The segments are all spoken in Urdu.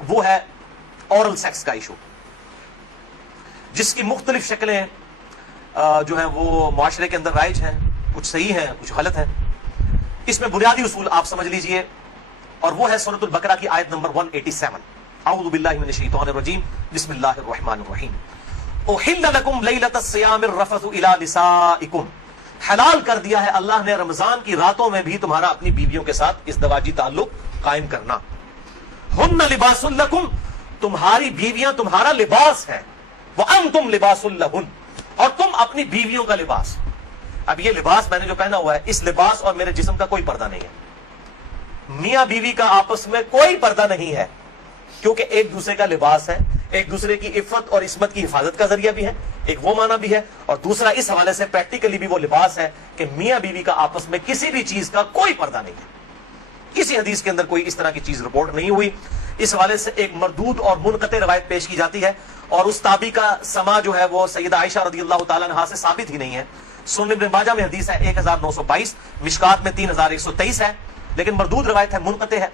وہ ہے اورل سیکس کا ایشو، جس کی مختلف شکلیں جو ہیں وہ معاشرے کے اندر رائج ہیں، کچھ صحیح ہیں کچھ غلط ہیں۔ اس میں بنیادی اصول آپ سمجھ لیجئے، اور وہ ہے سورۃ البقرہ کی آیت نمبر 187، اعوذ باللہ من الشیطان الرجیم، بسم اللہ الرحمن الرحیم، احل لکم لیلۃ الصیام الرفث الی نسائکم، حلال کر دیا ہے اللہ نے رمضان کی راتوں میں بھی تمہارا اپنی بیویوں کے ساتھ ازدواجی تعلق قائم کرنا۔ ہن لباس لکم، تمہاری بیویاں تمہارا لباس ہے، وانتم لباس لہن، اور تم اپنی بیویوں کا لباس۔ اب یہ لباس میں نے جو پہنا ہوا ہے، اس لباس اور میرے جسم کا کوئی پردہ نہیں ہے، میاں بیوی کا آپس میں کوئی پردہ نہیں ہے، کیونکہ ایک دوسرے کا لباس ہے، ایک دوسرے کی عفت اور عصمت کی حفاظت کا ذریعہ بھی ہے، ایک وہ معنی بھی ہے، اور دوسرا اس حوالے سے پریکٹیکلی بھی وہ لباس ہے کہ میاں بیوی کا آپس میں کسی بھی چیز کا کوئی پردہ نہیں ہے۔ کسی حدیث کے اندر کوئی اس طرح کی چیز رپورٹ نہیں ہوئی۔ اس حوالے سے ایک مردود اور منقطع روایت پیش کی جاتی ہے، اور اس تابعی کا سما جو ہے وہ سیدہ عائشہ رضی اللہ تعالیٰ عنہا سے ثابت ہی نہیں ہے۔ سنن ابن ماجہ میں حدیث ہے 1922، مشکات میں 3123 ہے، لیکن مردود روایت ہے، منقطع ہے،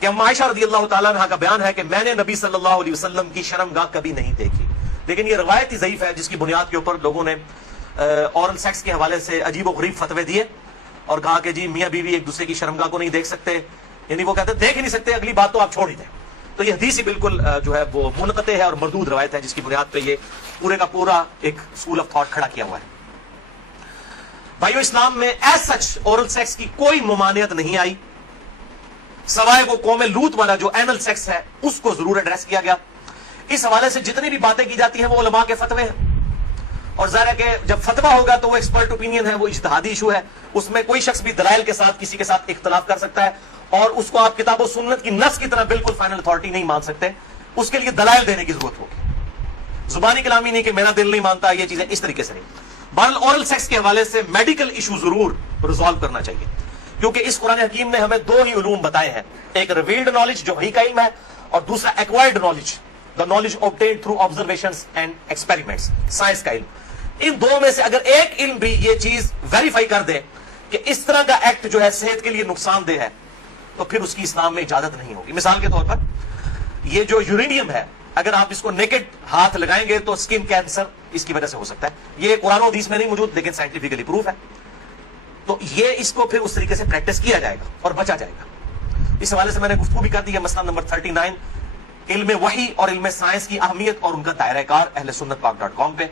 کہ اما عائشہ رضی اللہ تعالیٰ عنہ کا بیان ہے کہ میں نے نبی صلی اللہ علیہ وسلم کی شرمگاہ کبھی نہیں دیکھی، لیکن یہ روایت ہی ضعیف ہے، جس کی بنیاد کے اوپر لوگوں نے اورل سیکس کے حوالے سے عجیب و غریب فتوے دیے اور کہا کہ جی میاں بیوی ایک دوسرے کی شرمگاہ کو نہیں دیکھ سکتے، یعنی وہ کہتے ہیں دیکھ ہی نہیں سکتے، اگلی بات تو آپ چھوڑ ہی دیں۔ تو یہ حدیث ہی بالکل جو ہے وہ منقطع ہے اور مردود روایت ہے، جس کی بنیاد پہ یہ پورے کا پورا ایک اسکول آف تھاٹ کھڑا کیا ہوا ہے۔ بھائیو، اسلام میں ایز سچ اورل سیکس کی کوئی ممانعت نہیں آئی، سوائے وہ قوم لوط والا جو اینل سیکس ہے اس کو ضرور ایڈریس کیا گیا۔ اس حوالے سے جتنی بھی باتیں کی جاتی ہیں وہ علماء کے فتوے ہیں، اور ظاہر ہے کہ جب فتویٰ ہوگا تو وہ ایکسپرٹ اوپینین ہے، وہ اجتہادی ایشو ہے، اس میں کوئی شخص بھی دلائل کے ساتھ کسی کے ساتھ اختلاف کر سکتا ہے، اور اس کو آپ کتاب و سنت کی نص کی طرح بالکل فائنل اتھارٹی نہیں مان سکتے، اس کے لیے دلائل دینے کی ضرورت ہوگی، زبانی کلامی نہیں کہ میرا دل نہیں مانتا، یہ چیزیں اس طریقے سے نہیں۔ بہرحال اورل سیکس کے حوالے سے میڈیکل ایشو ضرور ریزالو کرنا چاہیے، کیونکہ اس قرآن حکیم نے ہمیں دو ہی علوم بتائے ہیں، ایک ریویلڈ نالج جو وحی کا علم ہے، اور دوسرا acquired knowledge, the knowledge obtained through observations and experiments، science کا علم۔ ان دو میں سے اگر ایک علم بھی یہ چیز ویریفائی کر دے کہ اس طرح کا ایکٹ جو ہے صحت کے لیے نقصان دہ ہے، تو پھر اس کی اسلام میں اجازت نہیں ہوگی۔ مثال کے طور پر یہ جو یورینیم ہے، اگر آپ اس کو نیکڈ ہاتھ لگائیں گے تو اسکن کینسر اس کی وجہ سے ہو سکتا ہے، یہ قرآن و حدیث میں نہیں موجود لیکن سائنٹیفکلی پروف ہے، تو یہ اس کو پھر اس طریقے سے پریکٹس کیا جائے گا اور بچا جائے گا۔ اس حوالے سے میں نے گفتگو بھی کر دی ہے، مسئلہ نمبر 39، علم وحی اور علم سائنس کی اہمیت اور ان کا دائرہ کار، اہل سنت پاک.com پہ۔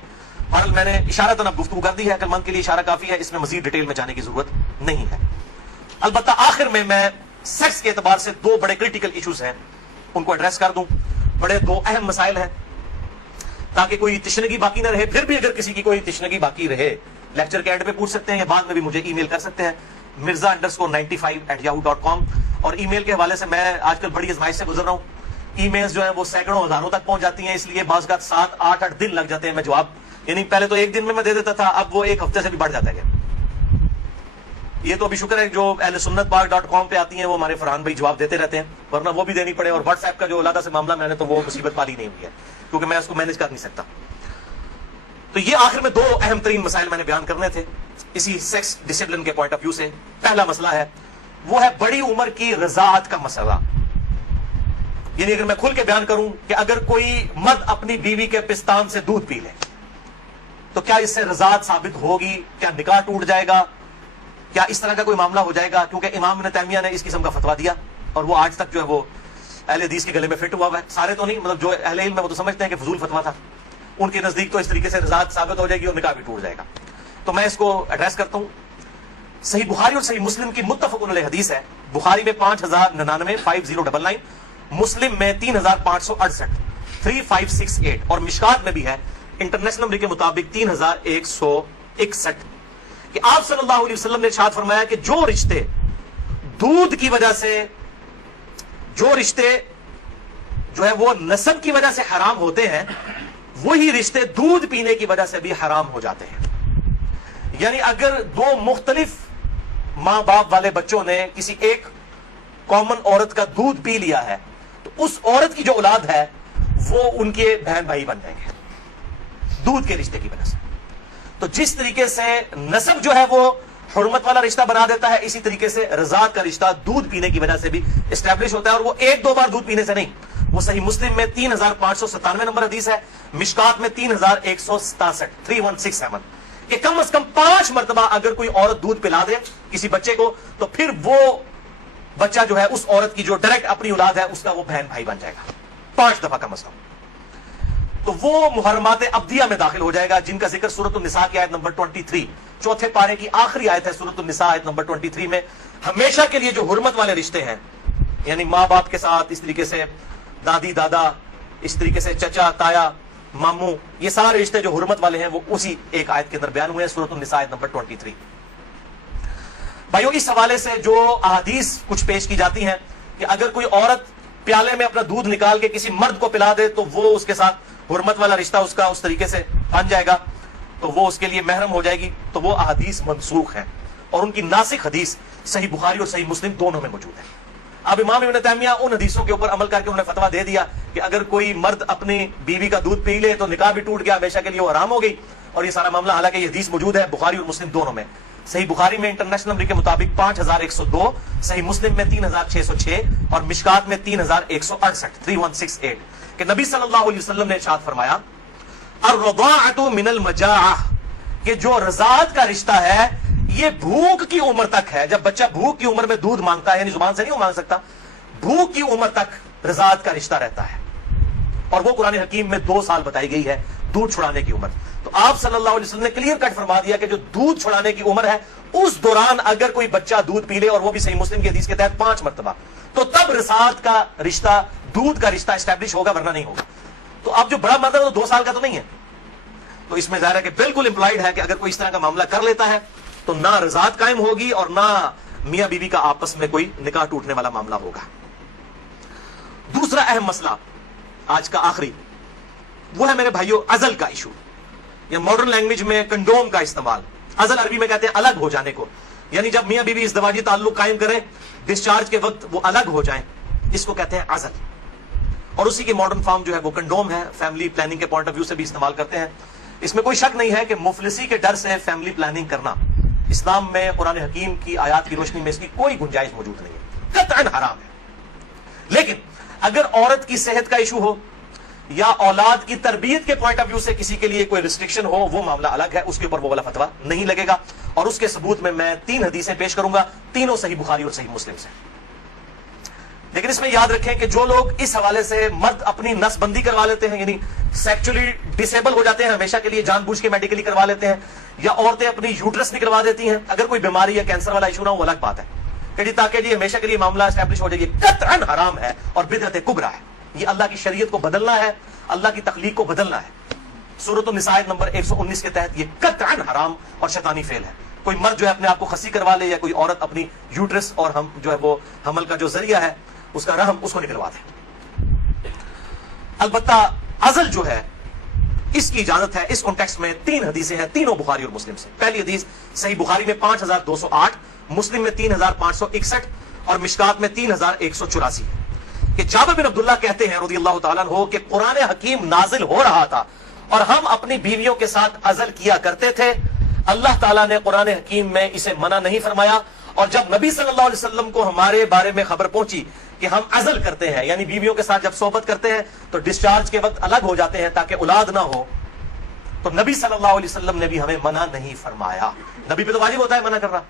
بہرحال میں نے اشارتاً اب گفتگو کر دی ہے، عقل مند کے لیے اشارہ کافی ہے، اس میں مزید ڈیٹیل میں جانے کی ضرورت نہیں ہے۔ البتہ آخر میں سیکس کے اعتبار سے دو بڑے کریٹیکل ایشوز ہیں، ان کو ایڈریس کر دوں۔ بڑے دو اہم مسائل ہیں تاکہ کوئی تشنگی باقی نہ رہے، پھر بھی اگر کسی کی کوئی تشنگی باقی رہے لیکچر کے اینڈ پہ پوچھ سکتے ہیں، یا بعد میں بھی مجھے ای میل کر سکتے ہیں mirza_95@yahoo.com۔ اور ای میل کے حوالے سے میں آج کل بڑی آزمائش سے گزر رہا ہوں، ای میلز جو ہیں وہ سینکڑوں ہزاروں تک پہنچ جاتی ہیں، اس لیے بعض کا 7-8 دن لگ جاتے ہیں میں جواب، یعنی پہلے تو ایک دن میں دے دیتا تھا، اب وہ ایک ہفتے سے بھی بڑھ جاتا ہے۔ یہ تو ابھی شکر ہے جو اہل سنت پاک.com پہ آتی ہیں وہ ہمارے فرحان بھائی جواب دیتے رہتے ہیں، ورنہ وہ بھی دینی پڑے، اور واٹس ایپ کا جو علیحدہ سے معاملہ میں نے تو وہ مصیبت پالی نہیں ہوئی ہے، کیونکہ میں اس کو مینج کر نہیں سکتا۔ تو یہ آخر میں دو اہم ترین مسائل میں نے بیان کرنے تھے اسی سیکس ڈسپلن کے پوائنٹ آف ویو سے۔ پہلا مسئلہ ہے وہ ہے بڑی عمر کی رضاعت کا مسئلہ، یعنی اگر میں کھل کے بیان کروں کہ اگر کوئی مرد اپنی بیوی کے پستان سے دودھ پی لے تو کیا اس سے رضاعت ثابت ہوگی، کیا نکاح ٹوٹ جائے گا، کیا اس طرح کا کوئی معاملہ ہو جائے گا؟ کیونکہ امام ابن تیمیہ نے اس قسم کا فتویٰ دیا، اور وہ آج تک جو ہے وہ اہل حدیث کے گلے میں فٹ ہوا ہوا ہے، سارے تو نہیں، مطلب جو اہل علم ہے وہ تو سمجھتے ہیں کہ فضول فتویٰ تھا، ان کے نزدیک تو اس طریقے سے رضاعت ثابت ہو جائے گی اور نکاح بھی ٹوٹ جائے گا۔ تو میں اس کو ایڈریس کرتا ہوں۔ صحیح بخاری اور صحیح مسلم کی متفق علیہ حدیث ہے، بخاری میں 5099 5099، مسلم میں 3568 3568، اور مشکات میں بھی ہے انٹرنیشنل نمبر کے مطابق 3161، کہ آپ صلی اللہ علیہ وسلم نے ارشاد فرمایا کہ جو رشتے دودھ کی وجہ سے، جو رشتے جو ہے وہ نسب کی وجہ سے حرام ہوتے ہیں، وہی رشتے دودھ پینے کی وجہ سے بھی حرام ہو جاتے ہیں۔ یعنی اگر دو مختلف ماں باپ والے بچوں نے کسی ایک کامن عورت کا دودھ پی لیا ہے تو اس عورت کی جو اولاد ہے وہ ان کے بہن بھائی بن جائیں گے دودھ کے رشتے کی وجہ سے۔ تو جس طریقے سے نسب جو ہے وہ حرمت والا رشتہ بنا دیتا ہے، اسی طریقے سے رضاعت کا رشتہ دودھ پینے کی وجہ سے بھی اسٹیبلش ہوتا ہے، اور وہ ایک دو بار دودھ پینے سے نہیں، وہ صحیح مسلم میں 3597 نمبر حدیث ہے، مشکات میں 3167 3167 کہ کم از کم 5 مرتبہ اگر کوئی عورت دودھ پلا دے کسی بچے کو تو پھر وہ بچہ جو ہے اس عورت کی جو ڈائریکٹ اپنی اولاد ہے اس کا وہ بہن بھائی بن جائے گا 5 دفعہ کم از کم، تو وہ محرمات ابدیہ میں داخل ہو جائے گا جن کا ذکر سورۃ النساء کی آیت نمبر 23 چوتھے پارے کی آخری آیت ہے سورۃ النساء آیت نمبر 23 میں ہمیشہ کے لیے جو حرمت والے رشتے ہیں یعنی ماں باپ کے ساتھ، اس طریقے سے دادی دادا، اس طریقے سے چچا تایا ماموں، یہ سارے رشتے جو حرمت والے ہیں وہ اسی ایک آیت کے اندر بیان ہوئے ہیں سورۃ النساء آیت نمبر 23۔ بھائیو اس حوالے سے جو احادیث کچھ پیش کی جاتی ہیں کہ اگر کوئی عورت پیالے میں اپنا دودھ نکال کے کسی مرد کو پلا دے تو وہ اس کے ساتھ حرمت والا رشتہ اس کا اس طریقے سے بن جائے گا، تو وہ اس کے لیے محرم ہو جائے گی، تو وہ احادیث منسوخ ہیں اور ان کی ناسخ حدیث صحیح بخاری اور صحیح مسلم دونوں میں موجود ہے۔ اب امام ابن تیمیہ ان حدیثوں کے اوپر عمل کر کے انہوں نے فتویٰ دے دیا کہ اگر کوئی مرد اپنی بیوی کا دودھ پی لے تو نکاح بھی ٹوٹ گیا، ہمیشہ کے لیے وہ حرام ہو گئی، اور یہ سارا معاملہ حالانکہ یہ حدیث موجود ہے بخاری اور مسلم دونوں میں۔ صحیح بخاری میں انٹرنیشنل نمبر کے مطابق 5102، صحیح مسلم میں 3606 اور مشکات میں 3168 3168 کہ نبی صلی اللہ علیہ وسلم نے ارشاد فرمایا الرضاعۃ من المجاعہ کہ جو رضاعت کا رشتہ ہے یہ بھوک کی عمر تک ہے۔ جب بچہ بھوک کی عمر میں دودھ مانگتا ہے یعنی زبان سے نہیں وہ مانگ سکتا، بھوک کی عمر تک رضاعت کا رشتہ رہتا ہے، اور وہ قرآن حکیم میں 2 سال بتائی گئی ہے دودھ چھڑانے کی عمر۔ تو آپ صلی اللہ علیہ وسلم نے کلیئر کٹ فرما دیا کہ جو دودھ چھڑانے کی عمر ہے اس دوران اگر کوئی بچہ دودھ پی لے اور وہ بھی صحیح مسلم کی حدیث کے تحت 5 مرتبہ، تو تب رضاعت کا رشتہ، دودھ کا رشتہ اسٹیبلش ہوگا، ورنہ نہیں ہوگا۔ تو اب جو بڑا مرد ہے وہ 2 سال کا تو نہیں ہے، تو اس میں ظاہر ہے کہ بالکل امپلائڈ ہے کہ اگر کوئی اس طرح کا معاملہ کر لیتا ہے تو نہ رضاعت قائم ہوگی اور نہ میاں بیوی کا آپس میں کوئی نکاح ٹوٹنے والا معاملہ ہوگا۔ دوسرا اہم مسئلہ آج کا آخری وہ ہے میرے بھائیو عزل کا ایشو، یا ماڈرن لینگویج میں کنڈوم کا استعمال۔ عزل عربی میں کہتے ہیں الگ ہو جانے کو، یعنی جب میاں بیوی ازدواجی تعلق قائم کریں ڈسچارج کے وقت وہ الگ ہو جائیں، اس کو کہتے ہیں عزل، اور اسی کی ماڈرن فارم جو ہے وہ کنڈوم ہے۔ فیملی پلاننگ کے پوائنٹ آف ویو سے بھی استعمال کرتے ہیں۔ اس میں کوئی شک نہیں ہے کہ مفلسی کے ڈر سے فیملی پلاننگ کرنا اسلام میں قرآن حکیم کی آیات کی روشنی میں اس کی کوئی گنجائش موجود نہیں ہے، قطعاً حرام ہے۔ لیکن اگر عورت کی صحت کا ایشو ہو یا اولاد کی تربیت کے پوائنٹ آف ویو سے کسی کے لیے کوئی ریسٹرکشن ہو، وہ معاملہ الگ ہے، اس کے اوپر وہ والا فتویٰ نہیں لگے گا، اور اس کے ثبوت میں 3 حدیثیں پیش کروں گا، تینوں صحیح بخاری اور صحیح مسلم سے۔ لیکن اس میں یاد رکھیں کہ جو لوگ اس حوالے سے مرد اپنی نس بندی کروا لیتے ہیں، یعنی سیکچولی ڈسیبل ہو جاتے ہیں ہمیشہ کے لیے، جان بوجھ کے میڈیکلی کروا لیتے ہیں، یا عورتیں اپنی یوٹرس نکلوا دیتی ہیں، اگر کوئی بیماری یا کینسر والا ایشو نہ ہو وہ الگ بات ہے کہ جی تاکہ جی ہمیشہ کے لیے معاملہ اسٹیبلش ہو جائے، یہ قطعاً حرام ہے اور بدعت کبریٰ ہے۔ یہ اللہ کی شریعت کو بدلنا ہے، اللہ کی تخلیق کو بدلنا ہے۔ سورۃ النساء نمبر 119 کے تحت یہ قطعاً حرام اور شیطانی فعل ہے۔ کوئی مرد جو ہے اپنے آپ کو خسی کروا لے، یا کوئی عورت اپنی یوٹرس اور ہم جو ہے وہ حمل کا جو ذریعہ ہے اس کا رحم اس کو نکلوا دے۔ البتہ عزل جو ہے اس کی اجازت ہے۔ اس کانٹیکسٹ میں 3 حدیثیں ہیں، تینوں بخاری اور مسلم سے۔ پہلی حدیث صحیح بخاری میں 5208، مسلم میں 3561 اور مشکات میں 3184 کہ جابر بن عبداللہ کہتے ہیں رضی اللہ تعالیٰ عنہ کہ قرآن حکیم نازل ہو رہا تھا اور ہم اپنی بیویوں کے ساتھ عزل کیا کرتے تھے، اللہ تعالیٰ نے قرآن حکیم میں اسے منع نہیں فرمایا، اور جب نبی صلی اللہ علیہ وسلم کو ہمارے بارے میں خبر پہنچی کہ ہم عزل کرتے ہیں، یعنی بیویوں کے ساتھ جب صحبت کرتے ہیں تو ڈسچارج کے وقت الگ ہو جاتے ہیں تاکہ اولاد نہ ہو، تو نبی صلی اللہ علیہ وسلم نے بھی ہمیں منع نہیں فرمایا۔ نبی پہ تو واجب ہوتا ہے منع کرنا۔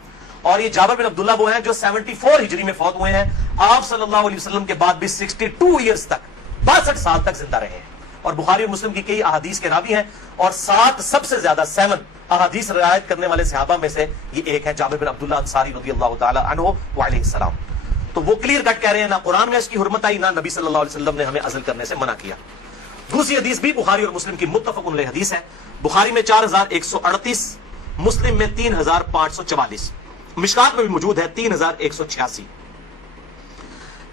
اور یہ جابر بن عبداللہ وہ ہیں جو 74 ہجری میں فوت ہوئے ہیں، آپ صلی اللہ علیہ وسلم کے بعد بھی 62 ایئرز تک 62 سال تک زندہ رہے ہیں، اور بخاری اور مسلم کی کئی احادیث کے راوی ہیں، اور 7 سب سے زیادہ 7 احادیث روایت کرنے والے صحابہ میں سے یہ ایک ہے جابر بن عبداللہ انصاری رضی اللہ تعالی عنہ وعلیہ السلام۔ تو وہ کلیئر کٹ کہہ رہے ہیں نہ قرآن میں اس کی حرمت آئی، نہ نبی صلی اللہ علیہ وسلم نے ہمیں عزل کرنے سے منع کیا۔ دوسری حدیث بھی بخاری اور مسلم کی متفق علیہ حدیث ہے، بخاری میں 4138، مسلم میں 3544، مشکات میں بھی موجود ہے 3186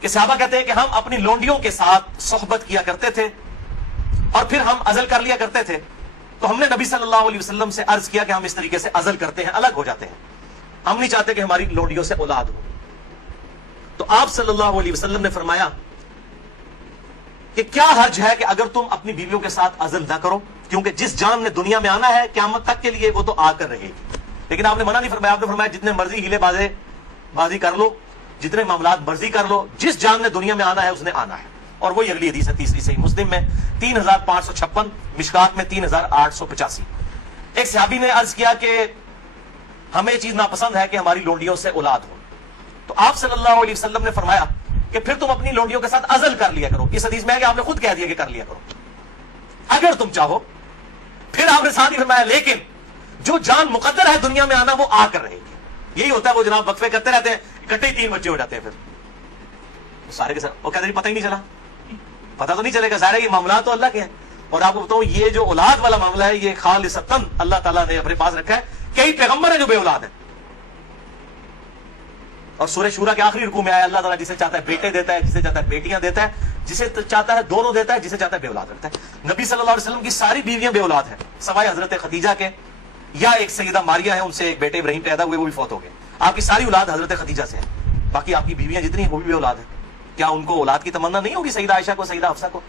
کہ صحابہ کہتے ہیں کہ ہم اپنی لونڈیوں کے ساتھ صحبت کیا کرتے تھے اور پھر ہم عزل کر لیا کرتے تھے، تو ہم نے نبی صلی اللہ علیہ وسلم سے عرض کیا کہ ہم اس طریقے سے عزل کرتے ہیں، الگ ہو جاتے ہیں، ہم نہیں چاہتے کہ ہماری لونڈیوں سے اولاد ہو۔ تو آپ صلی اللہ علیہ وسلم نے فرمایا کہ کیا حرج ہے کہ اگر تم اپنی بیویوں کے ساتھ عزل نہ کرو، کیونکہ جس جان نے دنیا میں آنا ہے قیامت تک کے لیے وہ تو آ کر رہے گی۔ لیکن آپ نے منع نہیں فرمایا، آپ نے فرمایا جتنے مرضی ہیلے بازی کر لو، جتنے معاملات مرضی کر لو، جس جان نے دنیا میں آنا ہے اس نے آنا ہے۔ اور وہی اگلی حدیث ہے تیسری صحیح مسلم میں 3556، مشکات میں 3885۔ ایک صحابی نے عرض کیا کہ ہمیں یہ چیز ناپسند ہے کہ ہماری لونڈیوں سے اولاد ہو، تو آپ صلی اللہ علیہ وسلم نے فرمایا کہ پھر تم اپنی لونڈیوں کے ساتھ عزل کر لیا کرو۔ اس حدیث میں ہے کہ آپ نے خود کہہ دیا کہ کر لیا کرو اگر تم چاہو۔ پھر آپ نے ساتھ ہی فرمایا لیکن جو جان مقدر ہے دنیا میں آنا وہ آ کر رہے گی۔ یہی ہوتا ہے، وہ جناب وقفے کرتے رہتے ہیں، اکٹھے 3 بچے ہو جاتے ہیں، پھر سارے کے ساتھ وہ کہتے ہیں پتہ ہی نہیں چلا، پتہ تو نہیں چلے گا، سارے یہ معاملات تو اللہ کے ہیں۔ اور آپ کو بتاؤں یہ جو اولاد والا معاملہ ہے یہ خالصتاً اللہ تعالیٰ نے اپنے پاس رکھا ہے۔ کئی پیغمبر ہیں جو بے اولاد ہیں، اور سورہ شورا کے آخری رکوع میں آیا اللہ تعالیٰ جسے چاہتا ہے بیٹے دیتا ہے، جسے چاہتا ہے بیٹیاں دیتا ہے، جسے چاہتا ہے دونوں دیتا ہے، جسے چاہتا ہے بے اولاد رکھتا ہے۔ نبی صلی اللہ علیہ وسلم کی ساری بیویاں بے اولاد ہیں سوائے حضرت خدیجہ کے، یا ایک سیدہ ماریہ ہیں، ان سے ایک بیٹے ابراہیم پیدا ہوئے، وہ بھی فوت ہو گئے۔ آپ کی ساری اولاد حضرت خدیجہ سے ہے، باقی آپ کی بیویاں جتنی ہیں وہ بھی بے اولاد ہیں۔ کیا ان کو اولاد کی تمنا نہیں ہوگی؟ سیدہ عائشہ کو، سیدہ حفصہ کو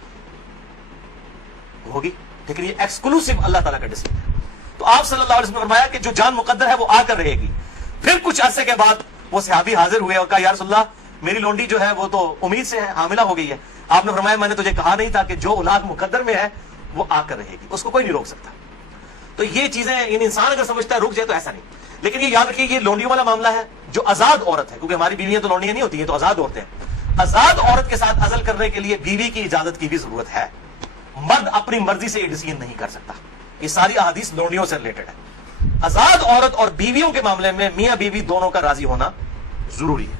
ہوگی، لیکن یہ ایکسکلوسیو اللہ تعالیٰ کا ڈیسیجن ہے۔ تو آپ صلی اللہ علیہ وسلم نے فرمایا کہ جو جان مقدر ہے وہ آ کر رہے گی۔ پھر کچھ عرصے کے بعد وہ صحابی حاضر ہوئے اور کہا یا رسول اللہ میری لونڈی جو ہے وہ تو امید سے ہے، حاملہ ہو گئی ہے۔ آپ نے فرمایا میں نے تجھے کہا نہیں تھا کہ جو اولاد مقدر میں ہے وہ آ کر رہے گی، اس کو کوئی نہیں روک سکتا۔ تو یہ چیزیں انسان اگر سمجھتا ہے رک جائے تو ایسا نہیں، لیکن یہ یاد رکھیے یہ لونڈیوں والا معاملہ ہے جو آزاد عورت ہے، کیونکہ ہماری بیویاں تو لونڈیاں نہیں ہوتی ہیں، تو آزاد عورتیں ہیں۔ آزاد عورت کے ساتھ عزل کرنے کے لیے بیوی کی اجازت کی بھی ضرورت ہے، مرد اپنی مرضی سے یہ ڈیسیژن نہیں کر سکتا۔ یہ ساری احادیث لونڈیوں سے ریلیٹڈ ہے۔ آزاد عورت اور بیویوں کے معاملے میں میاں بیوی دونوں کا راضی ہونا ضروری ہے۔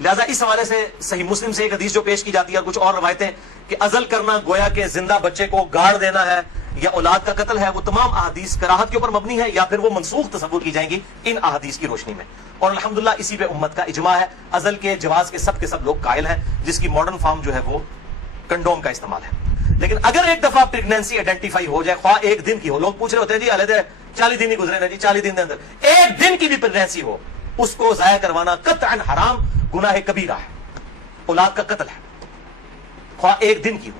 لہذا اس حوالے سے صحیح مسلم سے ایک حدیث جو پیش کی جاتی ہے اور کچھ اور روایتیں کہ عزل کرنا گویا کہ زندہ بچے کو گاڑ دینا ہے یا اولاد کا قتل ہے، وہ تمام احادیث کراہت کے اوپر مبنی ہے یا پھر وہ منسوخ تصور کی جائیں گی ان احادیث کی روشنی میں۔ اور الحمدللہ اسی پہ امت کا اجماع ہے، عزل کے جواز کے سب لوگ قائل ہیں، جس کی ماڈرن فارم جو ہے وہ کنڈوم کا استعمال ہے۔ لیکن اگر ایک دفعہ پریگنینسی آئیڈینٹیفائی ہو جائے، خواہ ایک دن کی ہو، لوگ پوچھ رہے ہوتے ہیں جی علیحدہ 40 دن ہی گزرے نا جی، 40 دن کے اندر ایک دن کی بھی پریگنینسی ہو، اس کو ضائع کروانا قطعاً حرام، گناہ کبیرہ ہے، اولاد کا قتل ہے، خواہ ایک دن کی ہو۔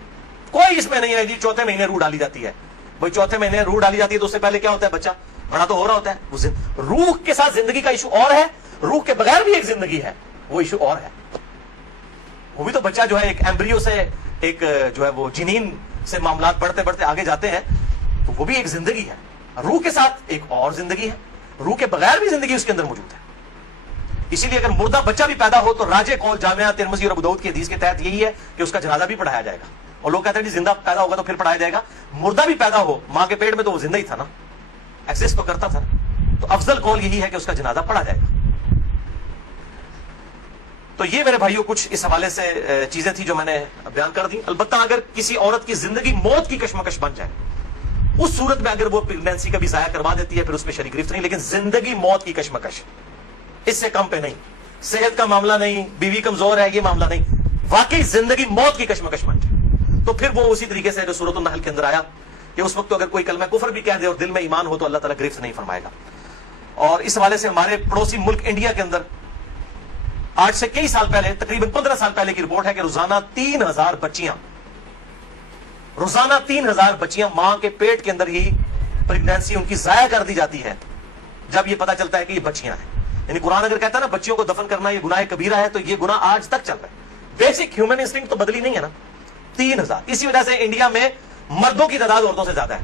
کوئی اس میں نہیں ہے جی چوتھے مہینے روح ڈالی جاتی ہے، بھائی چوتھے مہینے روح ڈالی جاتی ہے تو اس سے پہلے کیا ہوتا ہے، بچہ بڑا تو ہو رہا ہوتا ہے۔ وہ روح کے ساتھ زندگی کا ایشو اور ہے، روح کے بغیر بھی ایک زندگی ہے، وہ ایشو اور ہے۔ وہ بھی تو بچہ جو ہے ایک ایمبریو سے ایک جو ہے وہ جنین سے معاملات بڑھتے بڑھتے آگے جاتے ہیں، تو وہ بھی ایک زندگی ہے، روح کے ساتھ ایک اور زندگی ہے، روح کے بغیر بھی زندگی اس کے اندر موجود ہے۔ اسی لیے اگر مردہ بچہ بھی پیدا ہو تو راجح قول جامعہ ترمذی اور ابو داؤد کی حدیث کے تحت یہی ہے کہ اس کا جنازہ بھی پڑھایا جائے گا۔ اور لوگ کہتے ہیں جی زندہ پیدا ہوگا تو پھر پڑھایا جائے گا، مردہ بھی پیدا ہو ماں کے پیٹ میں تو وہ زندہ ہی تھا نا، ایکسس تو کرتا تھا، تو افضل قول یہی ہے کہ اس کا جنازہ پڑھا جائے گا۔ تو یہ میرے بھائیوں کچھ اس حوالے سے چیزیں تھی جو میں نے بیان کر دی۔ البتہ اگر کسی عورت کی زندگی موت کی کشمکش بن جائے، اس صورت میں اگر وہ پریگنینسی کا بھی ضائع کروا دیتی ہے پھر اس میں شریک گرفت نہیں، لیکن زندگی موت کی کشمکش اس سے کم پہ نہیں، صحت کا معاملہ نہیں، بیوی کمزور ہے یہ معاملہ نہیں، واقعی زندگی موت کی کشمکش بن جائے تو پھر وہ اسی طریقے سے جو سورۃ النحل کے اندر آیا کہ اس وقت تو اگر کوئی کلمہ کفر بھی کہہ دے اور دل میں ایمان ہو تو اللہ تعالیٰ گرفت نہیں فرمائے گا۔ اور اس حوالے سے ہمارے پڑوسی ملک انڈیا کے اندر آج سے کئی سال پہلے، تقریباً 15 سال پہلے کی رپورٹ ہے کہ روزانہ 3000 بچیاں ماں کے پیٹ کے اندر ہی پریگنینسی ان کی ضائع کر دی جاتی ہے جب یہ پتا چلتا ہے کہ یہ بچیاں ہیں۔ یعنی قرآن اگر کہتا ہے نا بچیوں کو دفن کرنا یہ گناہ کبیرہ ہے، تو یہ گناہ آج تک چل رہا ہے، بیسک ہیومن انسٹنکٹ تو بدلی نہیں ہے نا۔ 3000، اسی وجہ سے انڈیا میں مردوں کی تعداد عورتوں سے زیادہ ہے۔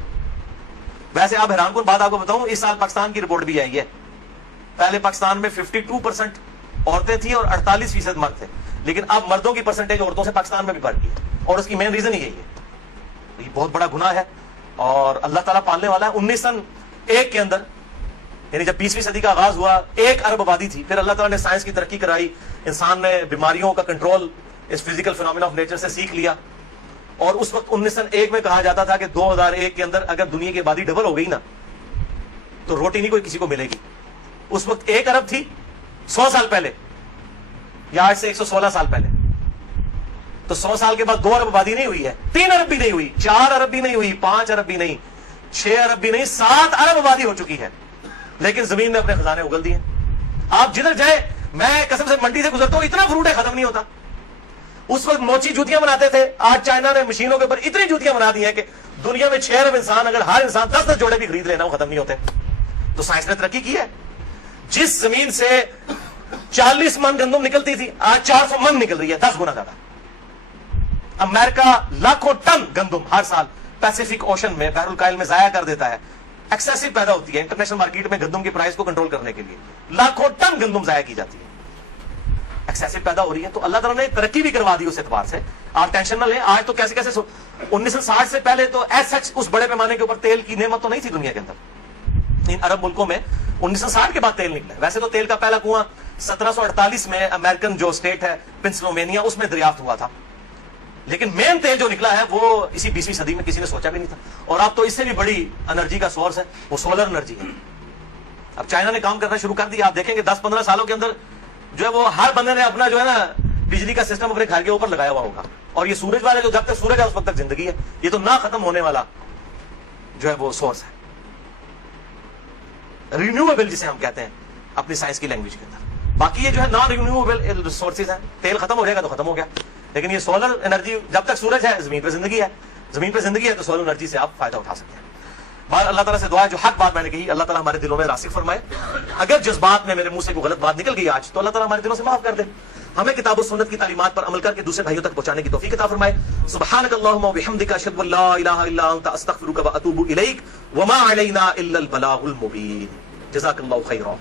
ویسے آپ حیران کن بات آپ کو بتاؤں، اس سال پاکستان کی رپورٹ بھی آئی ہے، پہلے پاکستان میں 52% عورتیں تھیں اور 48% مرد تھے، لیکن اب مردوں کی پرسنٹیج عورتوں سے پاکستان میں بھی بڑھ گئی ہے، اور اس کی مین ریزن یہی ہے۔ یہ بہت بڑا گناہ ہے اور اللہ تعالیٰ پالنے والا ہے۔ 1901 کے اندر یعنی جب 20ویں صدی کا آغاز ہوا 1 ارب آبادی تھی، پھر اللہ تعالیٰ نے سائنس کی ترقی کرائی، انسان نے بیماریوں کا کنٹرول اس فزیکل فینومینا آف نیچر سے سیکھ لیا، اور اس وقت 1901 میں کہا جاتا تھا کہ 2001 کے اندر اگر دنیا کی آبادی ڈبل ہو گئی نا تو روٹی نہیں کوئی کسی کو ملے گی۔ اس وقت 1 ارب تھی 100 سال پہلے، یا آج سے 116 سال پہلے، تو 100 سال کے بعد 2 ارب آبادی نہیں ہوئی ہے، 3 ارب بھی نہیں ہوئی، 4 ارب بھی نہیں ہوئی، 5 ارب بھی نہیں، 6 ارب بھی نہیں، 7 ارب آبادی ہو چکی ہے، لیکن زمین نے اپنے خزانے اگل دیے۔ آپ جدھر جائیں، میں قسم سے منڈی سے گزرتا ہوں اتنا فروٹ ہے ختم نہیں ہوتا۔ اس وقت موچی جوتیاں بناتے تھے، آج چائنا نے مشینوں کے اوپر اتنی جوتیاں بنا دی ہیں کہ دنیا میں 6 ارب انسان اگر ہر انسان 10 جوڑے بھی خرید لینا وہ ختم نہیں ہوتے۔ تو سائنس نے ترقی کی ہے۔ جس زمین سے 40 من گندم نکلتی تھی آج 400 من نکل رہی ہے، 10 گنا زیادہ۔ امریکہ لاکھوں ٹن گندم ہر سال پیسیفک اوشن میں بحر الکاہل میں ضائع کر دیتا ہے. ایکسیسو پیدا ہوتی ہے انٹرنیشنل مارکیٹ میں گندم کی پرائز کو کنٹرول کرنے کے لیے. لاکھوں ٹن گندم ضائع کی جاتی ہے, ایکسیسو پیدا ہو رہی ہے. تو اللہ تعالیٰ نے ترقی بھی کروا دی اس اعتبار سے. آپ ٹینشن نہ لیں. آج تو کیسے 1960 سے پہلے تو ایز سچ اس بڑے پیمانے کے اوپر تیل کی نعمت تو نہیں تھی دنیا کے اندر. ان عرب ملکوں میں 1960 کے بعد تیل نکلا. ویسے تو تیل کا پہلا کنواں 1748 میں امریکن جو اسٹیٹ ہے پنسلوینیا اس میں دریافت ہوا تھا, لیکن مین تیل جو نکلا ہے وہ اسی 20ویں صدی میں کسی نے سوچا بھی نہیں تھا. اور اب تو اس سے بھی بڑی انرجی کا سورس ہے وہ سولر انرجی ہے. اب چائنا نے کام کرنا شروع کر دیا. آپ دیکھیں گے 10-15 سالوں کے اندر جو ہے وہ ہر بندے نے اپنا جو ہے نا بجلی کا سسٹم اپنے گھر کے اوپر لگایا ہوا ہوگا. اور یہ سورج والے جو جب تک سورج ہے اس وقت تک زندگی ہے. یہ تو نہ ختم ہونے والا جو ہے وہ سورس ہے, رینیویبل جسے ہم کہتے ہیں اپنی سائنس کی لینگویج کے اندر. باقی یہ جو ہے نان رینیویبل ریسورسز ہیں. تیل ختم ہو جائے گا تو ختم ہو گیا, لیکن یہ سولر انرجی جب تک سورج ہے زمین پہ زندگی ہے. زمین پہ زندگی ہے تو سولر انرجی سے آپ فائدہ اٹھا سکتے ہیں. بار اللہ تعالیٰ سے دعا ہے جو حق بات میں نے کہی اللہ تعالیٰ ہمارے دلوں میں راسخ فرمائے. اگر جذبات میں میرے منہ سے کوئی غلط بات نکل گئی آج تو اللہ تعالیٰ ہمارے دلوں سے معاف کر دے. ہمیں کتاب و سنت کی تعلیمات پر عمل کر کے دوسرے بھائیوں تک پہنچانے کی توفیق عطا فرمائے. سبحانک اللہم و بحمدک اشہد ان لا الہ الا انت استغفرک و اتوب الیک وما علینا الا البلاغ المبین. جزاک اللہ خیرا.